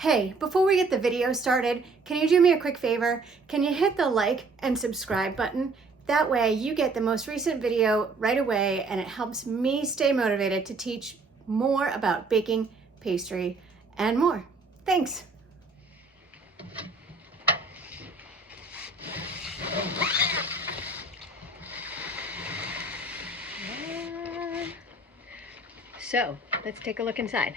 Hey, before we get the video started, can you do me a quick favor? Can you hit the like and subscribe button? That way you get the most recent video right away and it helps me stay motivated to teach more about baking, pastry, and more. Thanks. So, let's take a look inside.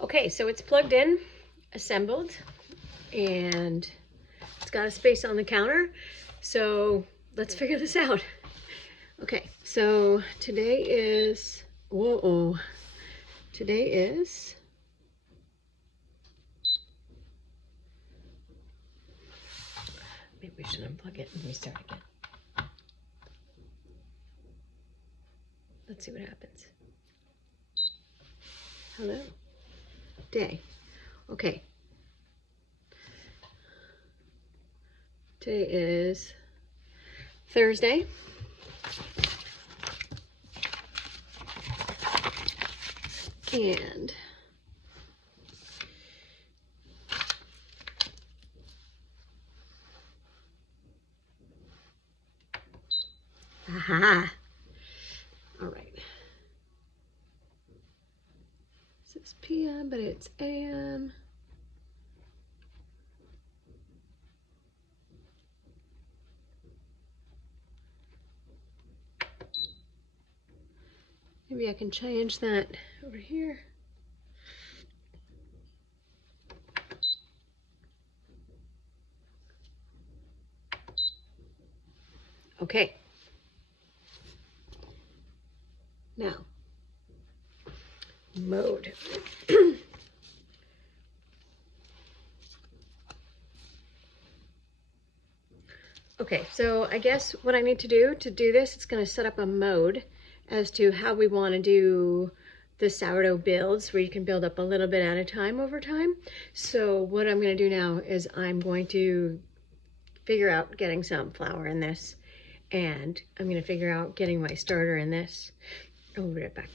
Okay, so it's plugged in, assembled, and it's got a space on the counter. So let's figure this out. Okay, so today is, today is maybe we should unplug it and restart again. Let's see what happens. Hello. Day. Okay. Today is Thursday. And aha. All right. This is PM, but it's AM. Maybe I can change that over here. Okay. Now, mode. Okay, so I guess what I need to do this, it's going to set up a mode as to how we want to do the sourdough builds, where you can build up a little bit at a time over time. So what I'm going to do now is I'm going to figure out getting some flour in this, and I'm gonna figure out getting my starter in this. I'll be right back.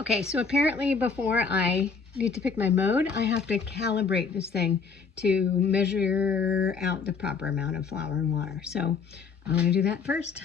Okay, so apparently before I need to pick my mode, I have to calibrate this thing to measure out the proper amount of flour and water. So I'm going to do that first.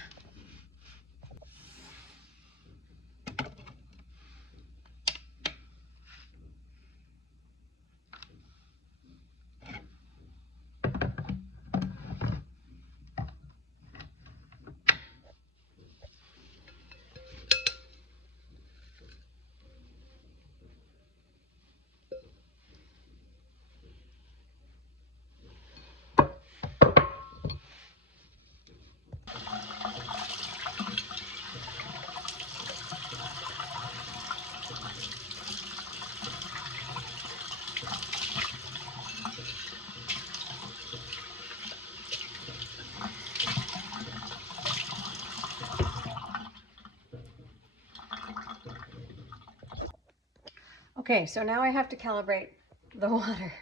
Okay, so now I have to calibrate the water.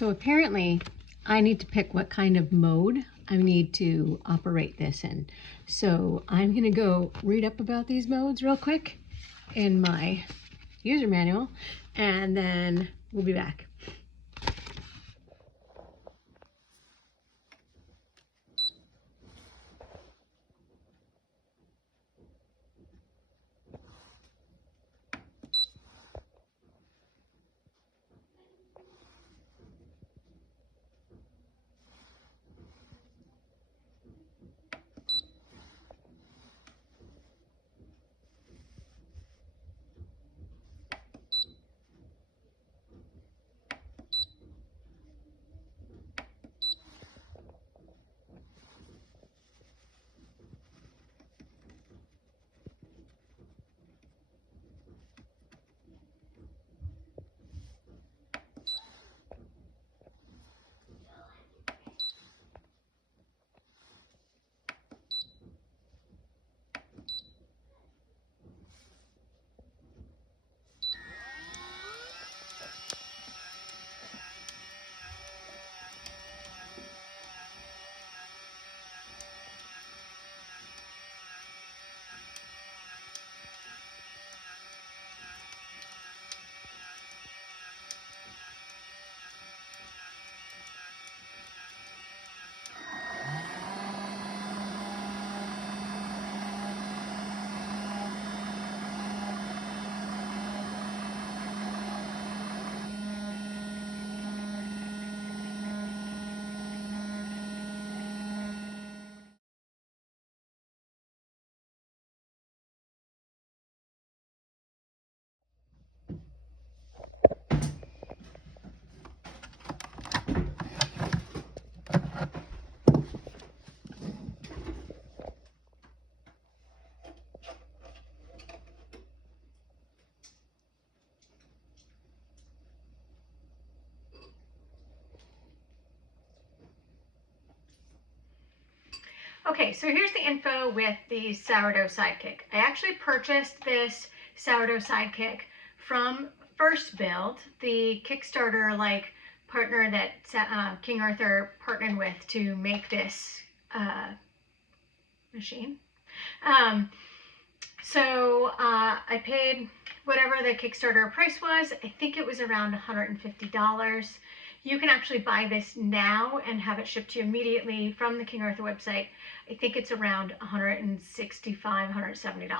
So apparently I need to pick what kind of mode I need to operate this in. So I'm gonna go read up about these modes real quick in my user manual, and then we'll be back. Okay, so here's the info with the Sourdough Sidekick. I actually purchased this Sourdough Sidekick from First Build, the Kickstarter partner that King Arthur partnered with to make this machine. I paid whatever the Kickstarter price was. I think it was around $150. You can actually buy this now and have it shipped to you immediately from the King Arthur website. I think it's around $165, $170,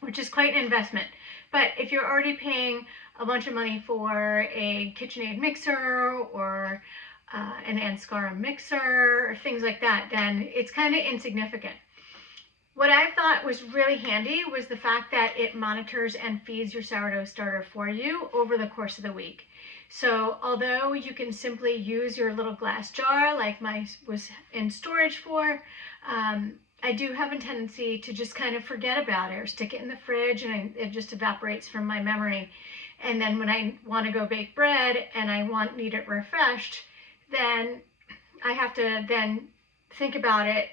which is quite an investment. But if you're already paying a bunch of money for a KitchenAid mixer or an Anscara mixer or things like that, then it's kind of insignificant. What I thought was really handy was the fact that it monitors and feeds your sourdough starter for you over the course of the week. So although you can simply use your little glass jar like mine was in storage for, I do have a tendency to just kind of forget about it or stick it in the fridge and it just evaporates from my memory. And then when I want to go bake bread and I need it refreshed, then I have to then think about it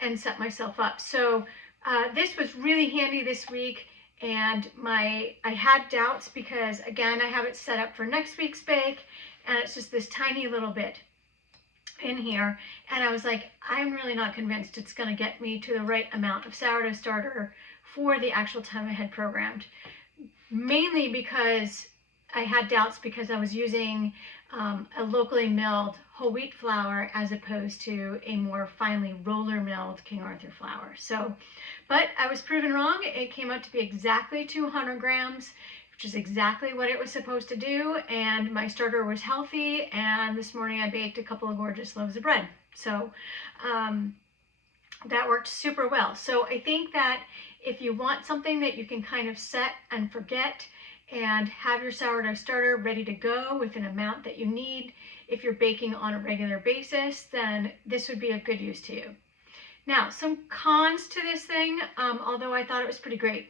and set myself up. So this was really handy this week. And I had doubts because, again, I have it set up for next week's bake, and it's just this tiny little bit in here. And I was like, I'm really not convinced it's going to get me to the right amount of sourdough starter for the actual time I had programmed. Mainly because I had doubts because I was using a locally milled whole wheat flour as opposed to a more finely roller milled King Arthur flour. So, but I was proven wrong. It came out to be exactly 200 grams, which is exactly what it was supposed to do. And my starter was healthy. And this morning I baked a couple of gorgeous loaves of bread. So that worked super well. So I think that if you want something that you can kind of set and forget and have your sourdough starter ready to go with an amount that you need if you're baking on a regular basis, then this would be of good use to you. Now, some cons to this thing, although I thought it was pretty great.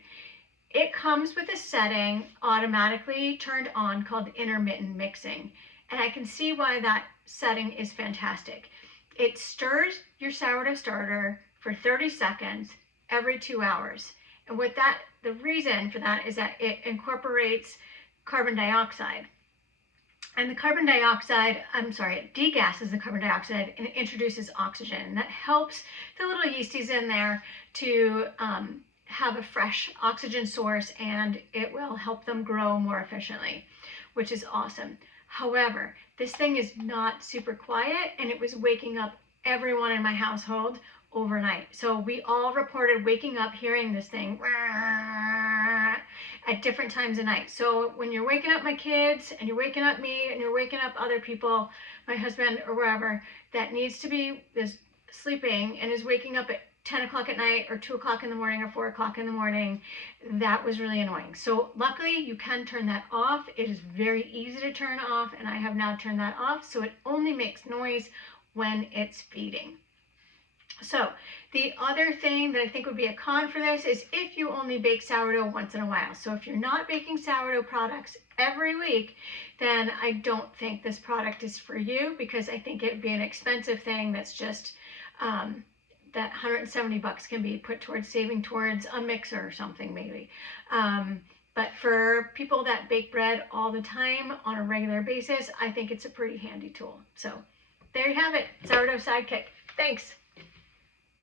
It comes with a setting automatically turned on called intermittent mixing. And I can see why that setting is fantastic. It stirs your sourdough starter for 30 seconds every 2 hours. And the reason for that is that it incorporates carbon dioxide. And the carbon dioxide, it degasses the carbon dioxide and it introduces oxygen. And that helps the little yeasties in there to have a fresh oxygen source, and it will help them grow more efficiently, which is awesome. However, this thing is not super quiet, and it was waking up everyone in my household overnight. So we all reported waking up hearing this thing at different times of night. So when you're waking up my kids and you're waking up me and you're waking up other people, my husband or wherever, that needs to be is sleeping and is waking up at 10 o'clock at night or 2 o'clock in the morning or 4 o'clock in the morning, that was really annoying. So luckily you can turn that off. It is very easy to turn off, and I have now turned that off, so it only makes noise when it's feeding. So the other thing that I think would be a con for this is if you only bake sourdough once in a while. So if you're not baking sourdough products every week, then I don't think this product is for you, because I think it would be an expensive thing that's just that $170 can be put towards saving towards a mixer or something maybe. But for people that bake bread all the time on a regular basis, I think it's a pretty handy tool. So there you have it, sourdough sidekick. Thanks.